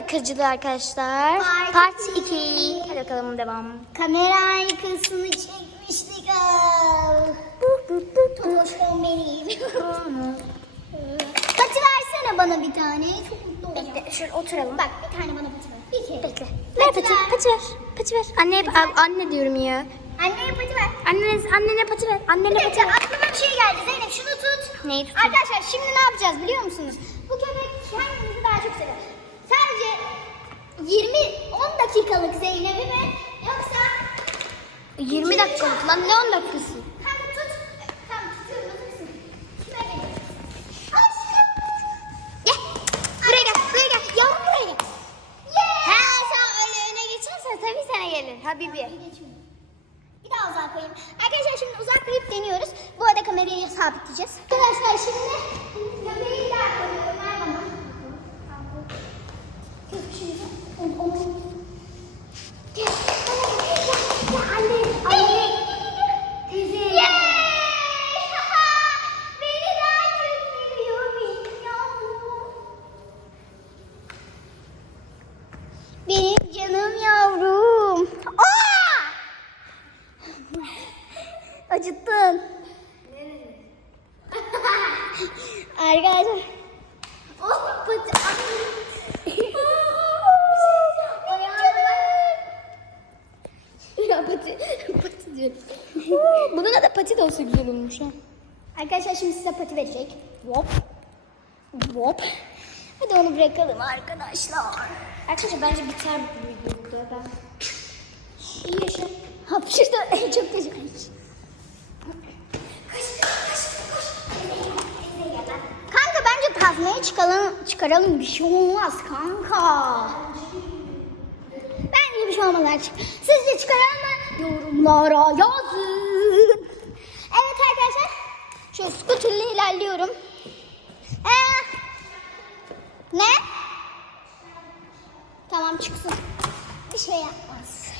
kalp kırıcılığı arkadaşlar. Part Part iki. 2. Hadi bakalım devam. Kamera arkasını çekmiştik. Totoşkom benim. Pati versene bana bir tane. Çok mutlu olacağım. Bekle şöyle oturalım. Bak bir tane bana pati ver. Bir kere. Bekle. Ver pati, ver. pati ver. Pati ver. Anne hep anne diyorum ya. Anneye pati ver. Anne, annene pati ver. Annene pati ver. aklıma bir şey geldi. Zeynep şunu tut. Neyi tutayım? Arkadaşlar şimdi ne yapacağız biliyor musunuz? Bu köpek kendimizi daha çok sever. Sence 20 10 dakikalık Zeynep'i mi yoksa 20 dakikalık lan ne 10 dakikası? Kanka tut. Tamam tutuyorum. Hazır mısın? Şuraya gel. Buraya gel. Buraya gel. Yavrum buraya gel. Yeah. Ha sen öyle öne geçersen tabii sana gelir. Habibi. Bir daha koyayım. Arkadaşlar şimdi uzak koyup deniyoruz. Bu arada kamerayı sabitleyeceğiz. Arkadaşlar şimdi bir daha koyuyorum. Ver bana. Kız bir şey diyeceğim. Onu- onu- Gel. Gel. Gel. Anne. Anne. Teyze. Beni daha çok seviyor benim yavrum. Benim canım yavrum. Aa! Acıttın. Arkadaşlar. Oh pati. Ya pati. Diyorum. Buna da pati de olsa güzel olmuş ha. Arkadaşlar şimdi size pati verecek. Hop. Hop. Hadi onu bırakalım arkadaşlar. Arkadaşlar bence biter bu burada. Ben İyi yaşa. Hapşırdı. Çok teşekkür ederim. Kanka bence tasmayı çıkaralım, çıkaralım. Bir şey olmaz kanka. Bence bir şey olmaz. Sizce çıkaralım? Yorumlara yazın. Evet arkadaşlar. Şöyle scooterle ilerliyorum. Ee, ne? Tamam çıksın. Bir şey yapmaz.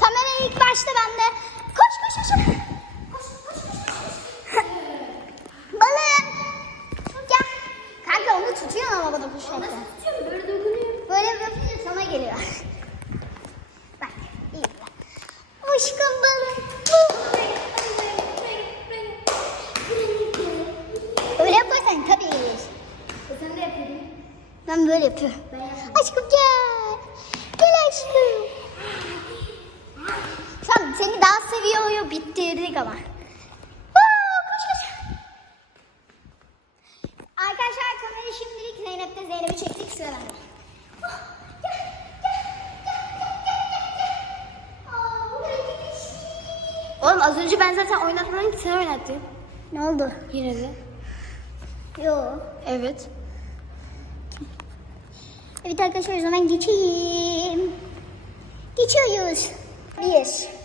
Kamera ilk başta bende. Koş koş koş. Koş koş koş. koş. Balım. Gel. Kanka onu tutuyorsun ama bana bu şekilde. böyle dokunuyor. Böyle yapınca sana geliyor. Bak iyi bak. Aşkım balım. Öyle yaparsan tabii gelir. Sen de yapıyordun. Ben böyle yapıyorum. Aşkım gel. Gel aşkım. Tamam seni daha seviyor bitirdik ama. Aa, koş koş. Kamerayı şimdilik Zeynep'te Zeynep'i çektik sıra bende. Gel, gel, gel, gel, gel, gel, gel. Aa, buraya gidişi. Oğlum az önce ben zaten oynatmadım ki sen oynattın. Ne oldu? Yine de. Yok. Evet. Evet arkadaşlar o zaman geçeyim. Geçiyoruz. Bir.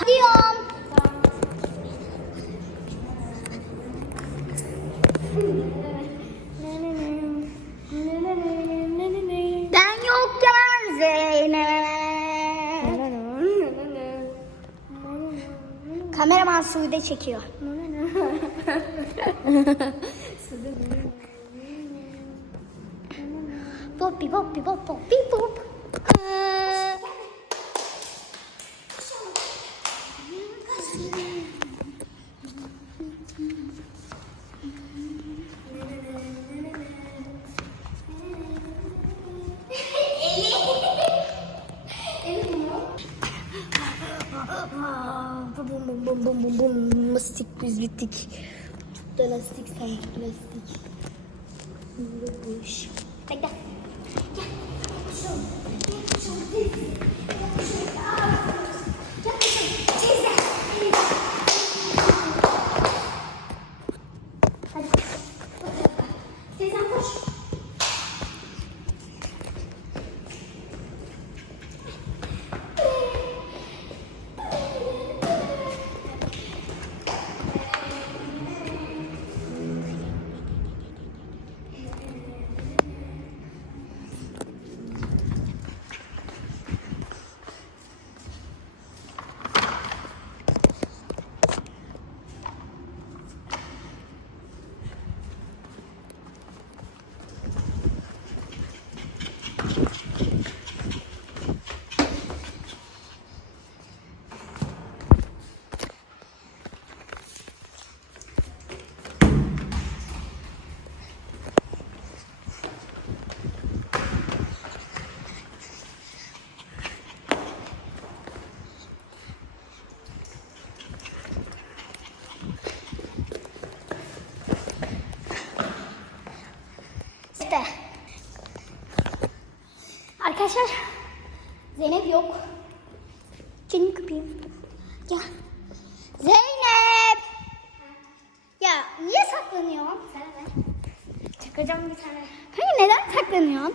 Gidiyorum. Ben yokken Zeynep. Kameraman Sude çekiyor. Poppy poppy pop poppy pop. Ee, Bum bum bum bum bum bum bum Mıstık biz bittik. Lastik sanki plastik. Bu iş. İşte. Arkadaşlar Zeynep yok. Canım köpeğim. Ya. Zeynep. Ya niye saklanıyorsun? Çıkacağım bir tane. Hayır neden saklanıyorsun?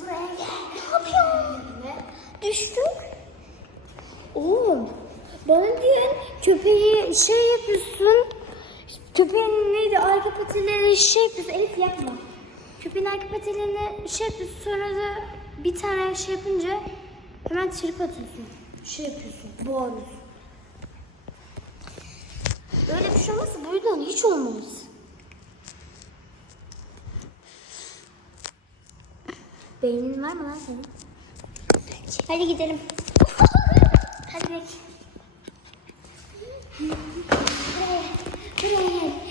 Buraya gel. Ne yapıyorsun? Düştük. Oğlum bana diyen köpeği şey yapıyorsun. Köpeğin neydi arka patileri şey yapıyorsun. Elif yapma. Köpeğin arka patilerini şey yapıyorsun sonra da bir tane şey yapınca hemen trip atıyorsun. Şey yapıyorsun. Bağırıyorsun. Böyle bir şey olmazsa bu yüzden hiç olmaz. Beynin var mı lan senin? Hadi gidelim. Hadi bek. Buraya gel.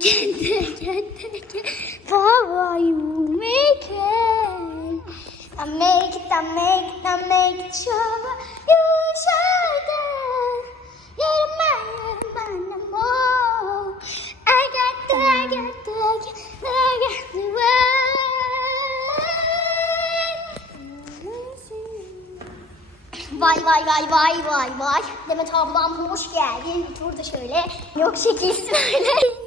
Power you make it. I make it, I make it, I make it shower you, shower. You're mine, you're mine, all. I got the, I got the, I got the, I got the. Vay vay vay vay vay vay. Demet ablam hoş geldin. Bir da şöyle. Yok çekilsin öyle.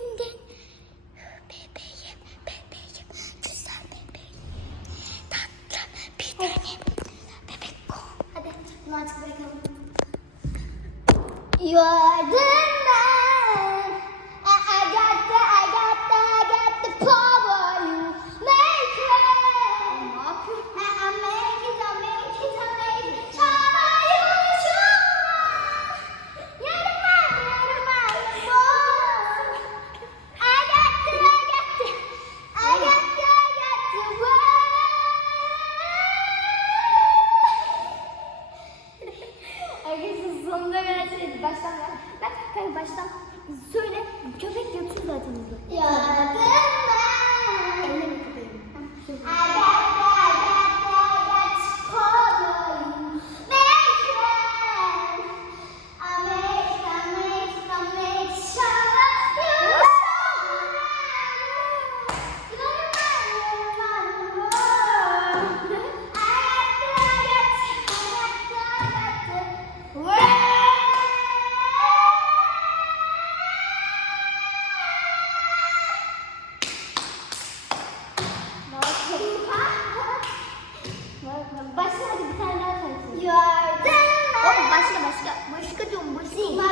Başka hadi bir tane daha tanıtayım. Yardım. Oğlum başka başka. Başka diyorum başka. Sigma.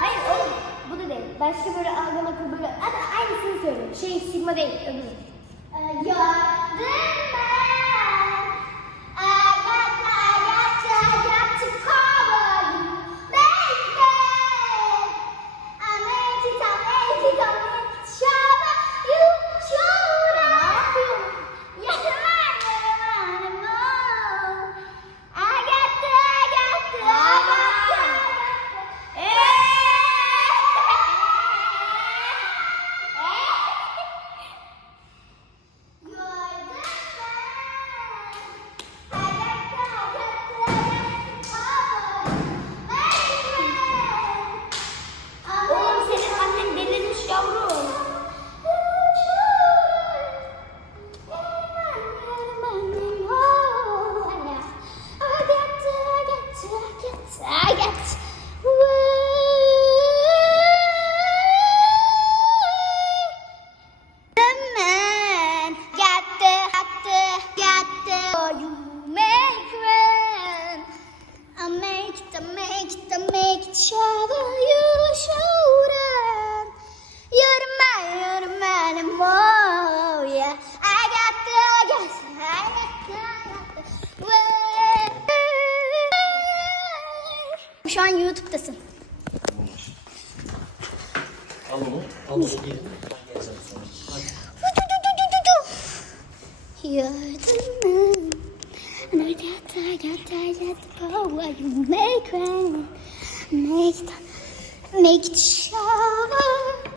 Hayır oğlum. Bu da değil. Başka böyle algılakı böyle. Ama aynısını söylüyorum. Şey sigma değil. Öbürü. Ee, yardım. şu an YouTube'dasın. Al onu. Al onu. Gidelim. Ben geleceğim sonra. Hadi. Yardım. Another time, another time, another time, make rain, make, make shower.